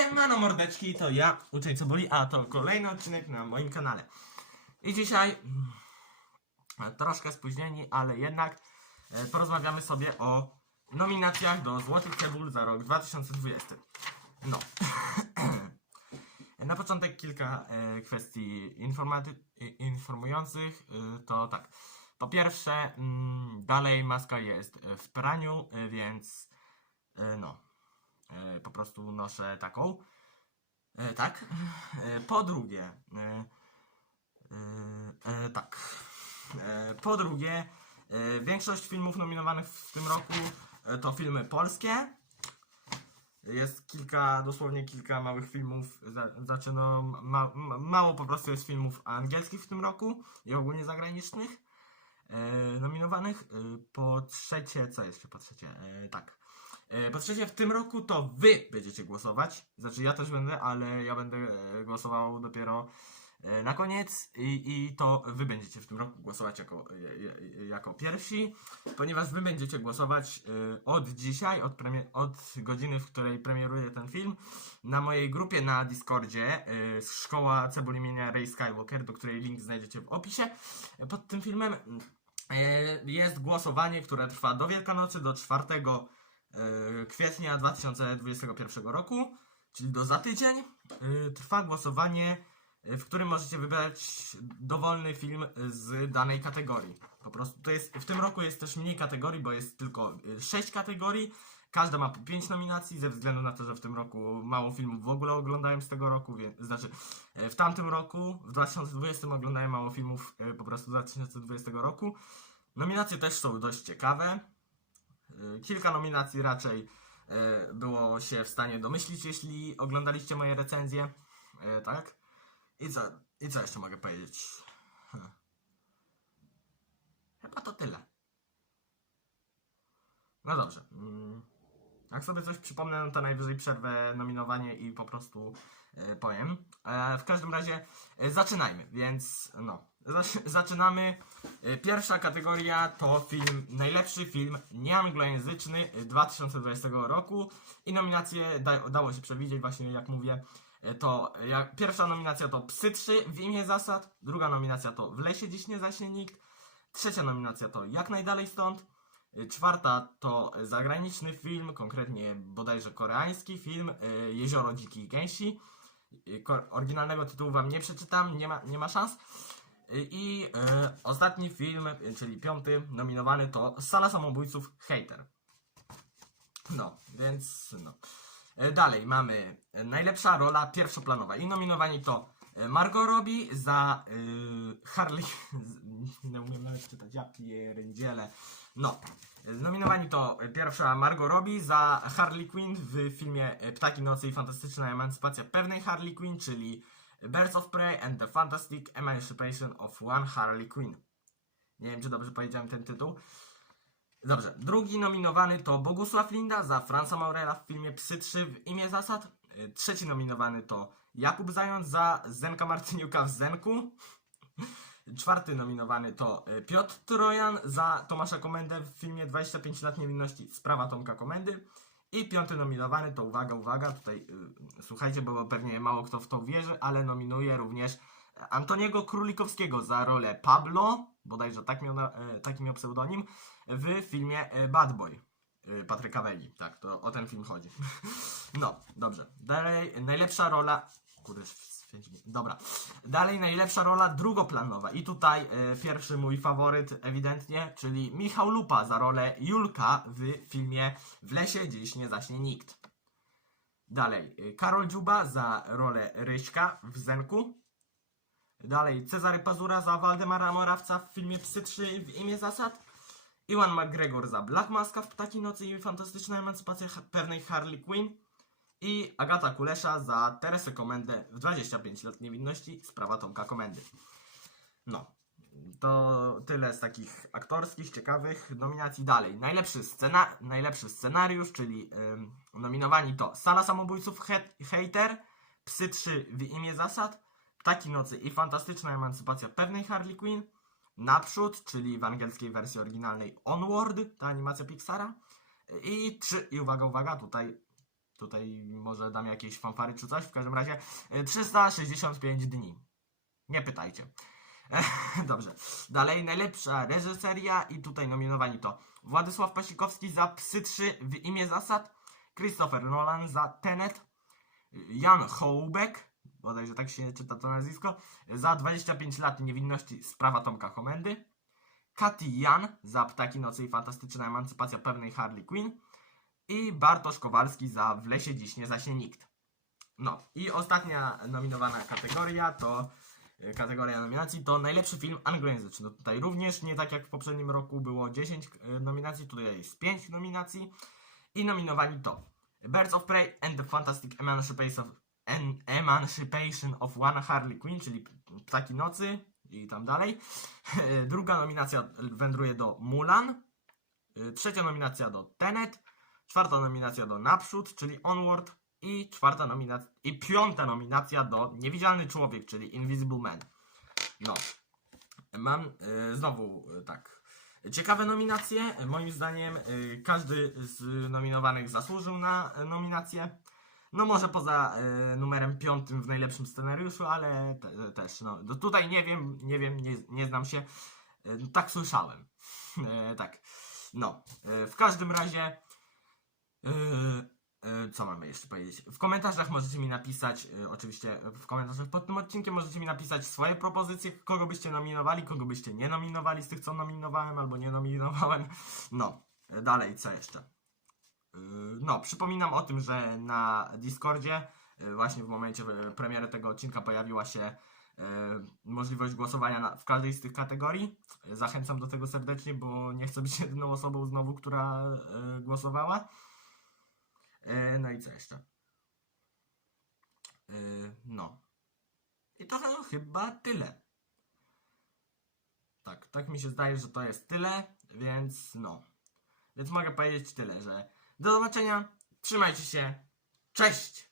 Siemano mordeczki, to ja, Uczeń Co Boli, a to kolejny odcinek na moim kanale. I dzisiaj, mm, troszkę spóźnieni, ale jednak e, porozmawiamy sobie o nominacjach do Złotych Cebul za rok 2020. No. Na początek kilka e, kwestii informujących. E, to tak. Po pierwsze, mm, dalej maska jest w praniu, więc no. E, po prostu noszę taką. E, tak. E, po drugie, tak. Po drugie, większość filmów nominowanych w tym roku to filmy polskie. Jest kilka, dosłownie kilka małych filmów, znaczy no, ma, ma, mało po prostu jest filmów angielskich w tym roku i ogólnie zagranicznych nominowanych. Po trzecie, co jeszcze po trzecie? Tak. E, Po trzecie, w tym roku to wy będziecie głosować. Znaczy, ja też będę, ale ja będę e, głosował dopiero e, na koniec i, i to wy będziecie w tym roku głosować jako, jako pierwsi, ponieważ wy będziecie głosować od dzisiaj, od, premier, od godziny, w której premieruje ten film, na mojej grupie na Discordzie Szkoła Cebuli imienia Ray Skywalker, do której link znajdziecie w opisie pod tym filmem. Jest głosowanie, które trwa do Wielkanocy, do 4 e, kwietnia 2021 roku, czyli do za tydzień. E, Trwa głosowanie, e, w którym możecie wybrać dowolny film z danej kategorii. Po prostu to jest, w tym roku jest też mniej kategorii, bo jest tylko 6 kategorii. Każda ma po 5 nominacji, ze względu na to, że w tym roku mało filmów w ogóle oglądałem z tego roku, więc znaczy e, w tamtym roku, w 2020 oglądałem mało filmów e, po prostu z 2020 roku. Nominacje też są dość ciekawe. Y, Kilka nominacji raczej y, było się w stanie domyślić, jeśli oglądaliście moje recenzje. Y, Tak? I co, I co jeszcze mogę powiedzieć? Hm. Chyba to tyle. No dobrze. mm, Jak sobie coś przypomnę, no to najwyżej przerwę nominowanie i po prostu powiem. E, W każdym razie zaczynajmy, więc no. Zac- Zaczynamy. Y, Pierwsza kategoria to film, najlepszy film nieanglojęzyczny y, 2020 roku i nominacje da, dało się przewidzieć właśnie jak mówię. y, To jak, pierwsza nominacja to Psy 3 w imię zasad, druga nominacja to W lesie dziś nie zaśnie nikt, trzecia nominacja to Jak najdalej stąd, czwarta to zagraniczny film, konkretnie bodajże koreański film Jezioro dzikich gęsi. Oryginalnego tytułu wam nie przeczytam, nie ma, nie ma szans. I e, ostatni film, e, czyli piąty, nominowany to Sala Samobójców Hater. No, więc no. Dalej mamy najlepsza rola pierwszoplanowa i nominowani to Margot Robbie za e, Harley... Nie umiem nawet czytać, ja pierdzielę. No, nominowani to pierwsza Margot Robbie za Harley Quinn w filmie Ptaki Nocy i Fantastyczna Emancypacja pewnej Harley Quinn, czyli Birds of Prey and the Fantastic Emancipation of One Harley Quinn. Nie wiem, czy dobrze powiedziałem ten tytuł. Dobrze, drugi nominowany to Bogusław Linda za Franza Maurela w filmie Psy 3 w imię zasad. Y, Trzeci nominowany to Jakub Zając za Zenka Martyniuka w Zenku. Czwarty nominowany to y, Piotr Trojan za Tomasza Komendę w filmie 25 lat niewinności Sprawa Tomka Komendy. I piąty nominowany to uwaga, uwaga, tutaj y, słuchajcie, bo pewnie mało kto w to wierzy, ale nominuję również Antoniego Królikowskiego za rolę Pablo, bodajże tak miał na, e, taki miał pseudonim, w filmie e, Bad Boy e, Patryka Wegi. Tak, to o ten film chodzi. No, dobrze. Dalej, najlepsza rola... Kurde, Dobra. Dalej, najlepsza rola drugoplanowa. I tutaj e, pierwszy mój faworyt ewidentnie, czyli Michał Lupa za rolę Julka w filmie W lesie dziś nie zaśnie nikt. Dalej, e, Karol Dziuba za rolę Ryśka w Zenku. Dalej, Cezary Pazura za Waldemara Morawca w filmie Psy 3 w imię zasad. Iwan McGregor za Black Maska w Ptaki Nocy i Fantastyczna Emancypacja pewnej Harley Quinn. I Agata Kulesza za Teresę Komendę w 25 lat niewinności sprawa Tomka Komendy. No, to tyle z takich aktorskich, ciekawych nominacji. Dalej, najlepszy, scena, najlepszy scenariusz, czyli ym, nominowani to Sala Samobójców Hater, Psy 3 w imię zasad, Ptaki Nocy i Fantastyczna Emancypacja pewnej Harley Quinn, Naprzód, czyli w angielskiej wersji oryginalnej Onward, ta animacja Pixara. I trzy, i uwaga, uwaga, tutaj Tutaj może dam jakieś fanfary czy coś. W każdym razie e, 365 dni. Nie pytajcie. Dobrze. Dalej, najlepsza reżyseria i tutaj nominowani to Władysław Pasikowski za Psy 3 w imię zasad, Christopher Nolan za Tenet, Jan Hołbek, bodajże tak się czyta to nazwisko, za 25 lat niewinności sprawa Tomka Homendy, Katy Jan za Ptaki Nocy i Fantastyczna Emancypacja Pewnej Harley Quinn i Bartosz Kowalski za W lesie dziś nie zaśnie nikt. No i ostatnia nominowana kategoria to e, kategoria nominacji to najlepszy film anglojęzyczny. Tutaj również nie tak jak w poprzednim roku było 10 e, nominacji, tutaj jest 5 nominacji i nominowani to Birds of Prey and the Fantastic Emancipation of, Em- Emancipation of One Harley Quinn, czyli Ptaki Nocy i tam dalej. Druga nominacja wędruje do Mulan. Y, Trzecia nominacja do Tenet. Czwarta nominacja do Naprzód, czyli Onward. I czwarta nominacja, i piąta nominacja do Niewidzialny Człowiek, czyli Invisible Man. No. Mam y, znowu y, tak. Ciekawe nominacje. Moim zdaniem y, każdy z nominowanych zasłużył na nominację. No może poza y, numerem piątym w najlepszym scenariuszu, ale te, też no. Tutaj nie wiem, nie wiem, nie, nie znam się. Y, tak słyszałem. Y, tak. No. Y, w każdym razie co mamy jeszcze powiedzieć? W komentarzach możecie mi napisać, y, oczywiście w komentarzach pod tym odcinkiem możecie mi napisać swoje propozycje, kogo byście nominowali, kogo byście nie nominowali z tych, co nominowałem albo nie nominowałem. No, dalej, co jeszcze? No, przypominam o tym, że na Discordzie właśnie w momencie premiery tego odcinka pojawiła się możliwość głosowania w każdej z tych kategorii. Zachęcam do tego serdecznie, bo nie chcę być jedyną osobą znowu, która głosowała. Y, No i co jeszcze? Y, No. I to chyba tyle. Tak, tak mi się zdaje, że to jest tyle, więc no. Więc mogę powiedzieć tyle, że do zobaczenia, trzymajcie się, cześć!